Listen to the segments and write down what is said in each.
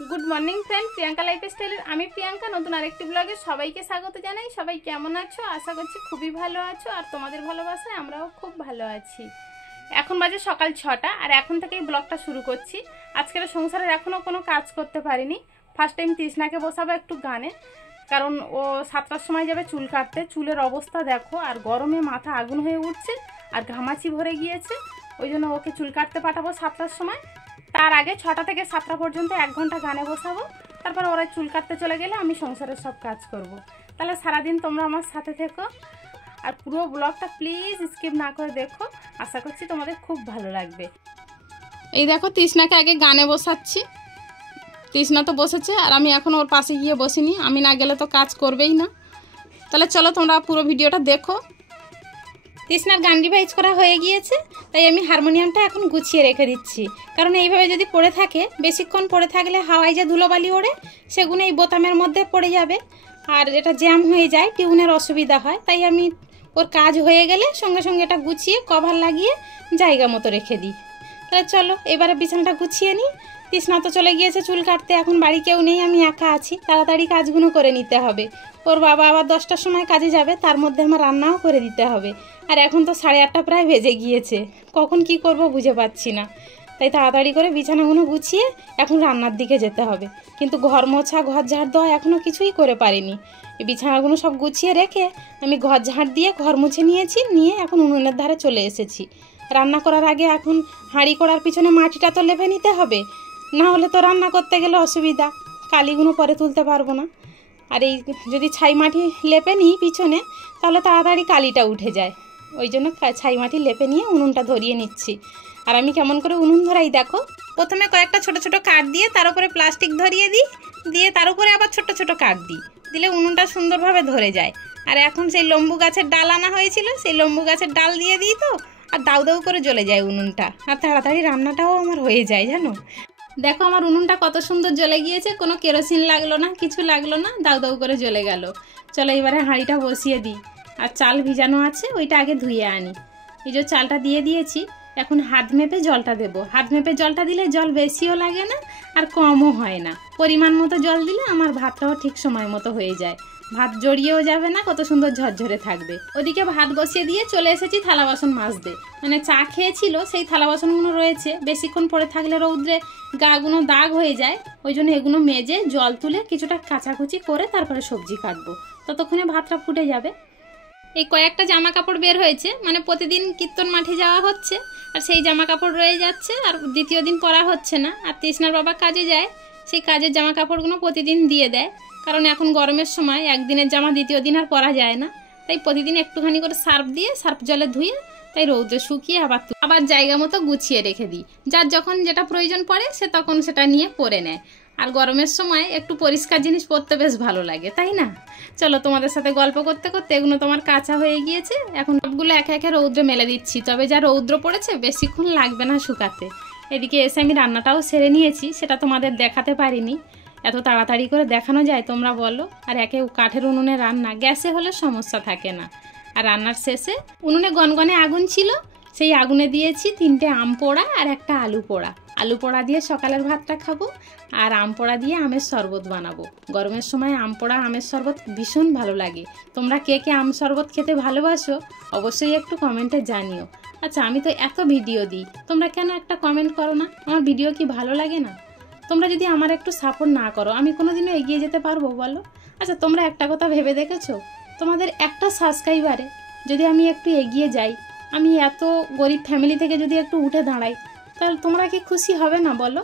Good morning friend Priyanka lifestyle आमी प्रियंका नतून आरेकटी ब्लगे सबाइके स्वागत जानाई। सबाई केमन आछो? आशा करछि खूबই ভালো আছো আর তোমাদের ভালোবাসায় আমরাও খুব ভালো আছি। এখন বাজে সকাল 6টা আর এখন থেকেই ব্লগটা শুরু করছি। আজকের সংসারের এখনো কোনো কাজ করতে পারিনি। ফার্স্ট টাইম তৃষ্ণাকে বসাবো একটু গানে, কারণ ও 7টার সময় যাবে চুল কাটতে। চুলের অবস্থা দেখো, আর গরমে মাথা আগুন হয়ে উঠছে আর ঘামাচি ভরে গিয়েছে। ওই জন্য ওকে চুল কাটতে পাঠাবো 7টার সময়। তার আগে 6টা থেকে 7টা পর্যন্ত 1 ঘন্টা গানে বসাবো, তারপর ওরা চুল কাটতে চলে গেলে আমি সংসারের সব কাজ করব। তাহলে সারাদিন তোমরা আমার সাথে থেকো আর পুরো ব্লগটা প্লিজ স্কিপ না করে দেখো। আশা করছি তোমাদের খুব ভালো লাগবে। এই দেখো তৃষ্ণাকে আগে গানে বসাচ্ছি। তৃষ্ণা তো বসেছে আর আমি এখন ওর পাশে গিয়ে বসিনি, আমি না গেলে তো কাজ করবেই না। তাহলে চলো তোমরা পুরো ভিডিওটা দেখো। তৃষ্ণার গান রিভাইজ করা হয়ে গিয়েছে, তাই আমি হারমোনিয়ামটা এখন গুছিয়ে রেখে দিচ্ছি। কারণ এইভাবে যদি পড়ে থাকে, বেশিক্ষণ পড়ে থাকলে হাওয়ায় যে ধুলোবালি ওড়ে সেগুলো এই বোতামের মধ্যে পড়ে যাবে আর এটা জ্যাম হয়ে যায়, টিউনের অসুবিধা হয়। তাই আমি ওর কাজ হয়ে গেলে সঙ্গে সঙ্গে এটা গুছিয়ে কভার লাগিয়ে জায়গা মতো রেখে দিই। তাহলে চলো এবারে বিছানাটা গুছিয়ে নিই। তৃষ্ণা তো চলে গিয়েছে চুল কাটতে, এখন বাড়ি কেউ নেই, আমি একা আছি। তাড়াতাড়ি কাজগুলো করে নিতে হবে। ওর বাবা আবার 10টার সময় কাজে যাবে, তার মধ্যে আমার রান্নাও করে দিতে হবে। আর এখন তো 8:30 প্রায় বেজে গিয়েছে, কখন কি করব বুঝে পাচ্ছি না। তাই তাড়াতাড়ি করে বিছানাগুলো গুছিয়ে এখন রান্নার দিকে যেতে হবে। কিন্তু ঘর মোছা, ঘর ঝাড় দেওয়া এখনও কিছুই করে পারিনি। এই বিছানাগুলো সব গুছিয়ে রেখে আমি ঘর ঝাড় দিয়ে ঘর মুছে নিয়েছি, নিয়ে এখন উনুনের ধারে চলে এসেছি। রান্না করার আগে এখন হাঁড়ি করার পিছনে মাটিটা তো লেপে নিতে হবে, না হলে তো রান্না করতে গেলে অসুবিধা, কালিগুলো পরে তুলতে পারবো না। আর এই যদি ছাই মাটি লেপে নিই পিছনে, তাহলে তাড়াতাড়ি কালিটা উঠে যায়। ওই জন্য ছাই মাটি লেপে নিয়ে উনুনটা ধরিয়ে নিচ্ছি। আর আমি কেমন করে উনুন ধরাই দেখো। প্রথমে কয়েকটা ছোট ছোট কাঠ দিয়ে তার উপরে প্লাস্টিক ধরিয়ে দিই, দিয়ে তার উপরে আবার ছোট ছোট কাঠ দিই, দিলে উনুনটা সুন্দরভাবে ধরে যায়। আর এখন সেই লম্বু গাছের ডাল আনা হয়েছিল, সেই লম্বু গাছের ডাল দিয়ে দিই তো, আর দাউ দাউ করে জ্বলে যায় উনুনটা, আর তাড়াতাড়ি রান্নাটাও আমার হয়ে যায় জানো। দেখো আমার উনুনটা কত সুন্দর জ্বলে গিয়েছে, কোনো কেরোসিন লাগলো না, কিছু লাগলো না, দাউ দাউ করে জ্বলে গেল। চলো এবারে হাঁড়িটা বসিয়ে দিই। আর চাল ভিজানো আছে, ওইটা আগে ধুয়ে আনি। এই যে চালটা দিয়ে দিয়েছি, এখন হাত মেপে জলটা দেব। হাত মেপে জলটা দিলে জল বেশিও লাগে না আর কমও হয় না। পরিমাণ মতো জল দিলে আমার ভাতটাও ঠিক সময় মতো হয়ে যায়, ভাত জড়িয়েও যাবে না, কত সুন্দর ঝরঝরে থাকবে। ওদিকে ভাত বসিয়ে দিয়ে চলে এসেছি থালা বাসন মাজতে। মানে চা খেয়েছিল সেই থালা বাসনগুলো রয়েছে, বেশিক্ষণ পরে থাকলে রৌদ্রে গাগুলো দাগ হয়ে যায়। ওই জন্য এগুলো মেজে জল তুলে কিছুটা কাচাকুচি করে তারপরে সবজি কাটবো, ততক্ষণে ভাতটা ফুটে যাবে। এই কয়েকটা জামা কাপড় বের হয়েছে, মানে প্রতিদিন কীর্তন মাঠে যাওয়া হচ্ছে আর সেই জামা কাপড় রয়ে যাচ্ছে, আর দ্বিতীয় দিন পরা হচ্ছে না। আর তৃষ্ণার বাবা কাজে যায়, সেই কাজের জামা কাপড়গুলো প্রতিদিন দিয়ে দেয়, কারণ এখন গরমের সময় একদিনের জামা দ্বিতীয় দিন আর পরা যায় না। তাই প্রতিদিন একটুখানি করে সার্ফ দিয়ে সার্ফ জলে ধুয়ে তাই রৌদ্রে শুকিয়ে আবার জায়গা মতো গুছিয়ে রেখে দিই। যার যখন যেটা প্রয়োজন পড়ে সে তখন সেটা নিয়ে পরে নেয়। আর গরমের সময় একটু পরিষ্কার জিনিস পরতে বেশ ভালো লাগে, তাই না? চলো তোমাদের সাথে গল্প করতে করতে এগুলো তোমার কাঁচা হয়ে গিয়েছে, এখন সবগুলো একে একে রৌদ্রে মেলে দিচ্ছি। তবে যা রৌদ্র পড়েছে বেশিক্ষণ লাগবে না শুকাতে। এদিকে এসে আমি রান্নাটাও সেরে নিয়েছি, সেটা তোমাদের দেখাতে পারিনি। এত তাড়াতাড়ি করে দেখানো যায় তোমরা বলো? আর একে কাঠের উনুনে রান্না, গ্যাসে হলে সমস্যা থাকে না। আর রান্নার শেষে উনুনে গনগনে আগুন ছিল, সেই আগুনে দিয়েছি 3টে আম পোড়া আর একটা আলু পোড়া। আলু পোড়া দিয়ে সকালের ভাতটা খাবো, আর আম পোড়া দিয়ে আমের শরবত বানাবো। গরমের সময় আম পোড়া আমের শরবত ভীষণ ভালো লাগে। তোমরা কে কে আম শরবত খেতে ভালোবাসো অবশ্যই একটু কমেন্টে জানিও। আচ্ছা আমি তো এত ভিডিও দিই, তোমরা কেন একটা কমেন্ট করো না? আমার ভিডিও কি ভালো লাগে না? তোমরা যদি আমার একটু সাপোর্ট না করো আমি কোনোদিনও এগিয়ে যেতে পারবো বলো? আচ্ছা তোমরা একটা কথা ভেবে দেখেছো, তোমাদের একটা সাবস্ক্রাইবারে যদি আমি একটু এগিয়ে যাই, আমি এত গরিব ফ্যামিলি থেকে যদি একটু উঠে দাঁড়াই, তাহলে তোমরা কি খুশি হবে না বলো?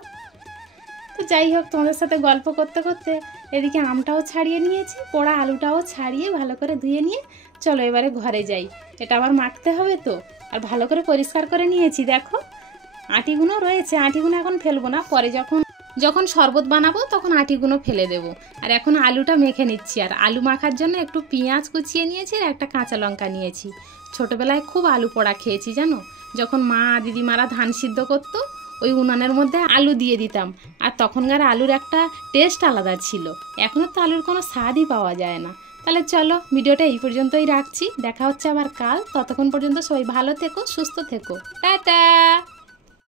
তো যাই হোক, তোমাদের সাথে গল্প করতে করতে এদিকে আমটাও ছাড়িয়ে নিয়েছি, পোড়া আলুটাও ছাড়িয়ে ভালো করে ধুয়ে নিয়ে চলো এবারে ঘরে যাই। এটা আবার মাখতে হবে তো, আর ভালো করে পরিষ্কার করে নিয়েছি। দেখো আটিগুলো রয়েছে, আটিগুলো এখন ফেলবো না, পরে যখন শরবত বানাবো তখন আটিগুলো ফেলে দেবো। আর এখন আলুটা মেখে নিচ্ছি। আর আলু মাখার জন্য একটু পেঁয়াজ কুচিয়ে নিয়েছি আর একটা কাঁচা লঙ্কা নিয়েছি। ছোটোবেলায় খুব আলু পোড়া খেয়েছি জানো, যখন মা দিদিমারা ধান সিদ্ধ করতো ওই উনানের মধ্যে আলু দিয়ে দিতাম, আর তখনকার আলুর একটা টেস্ট আলাদা ছিল। এখনও তো আলুর কোনো স্বাদই পাওয়া যায় না। তাহলে চলো ভিডিওটা এই পর্যন্তই রাখছি, দেখা হচ্ছে আবার কাল। ততক্ষণ পর্যন্ত সবাই ভালো থেকো, সুস্থ থেকো, টাটা।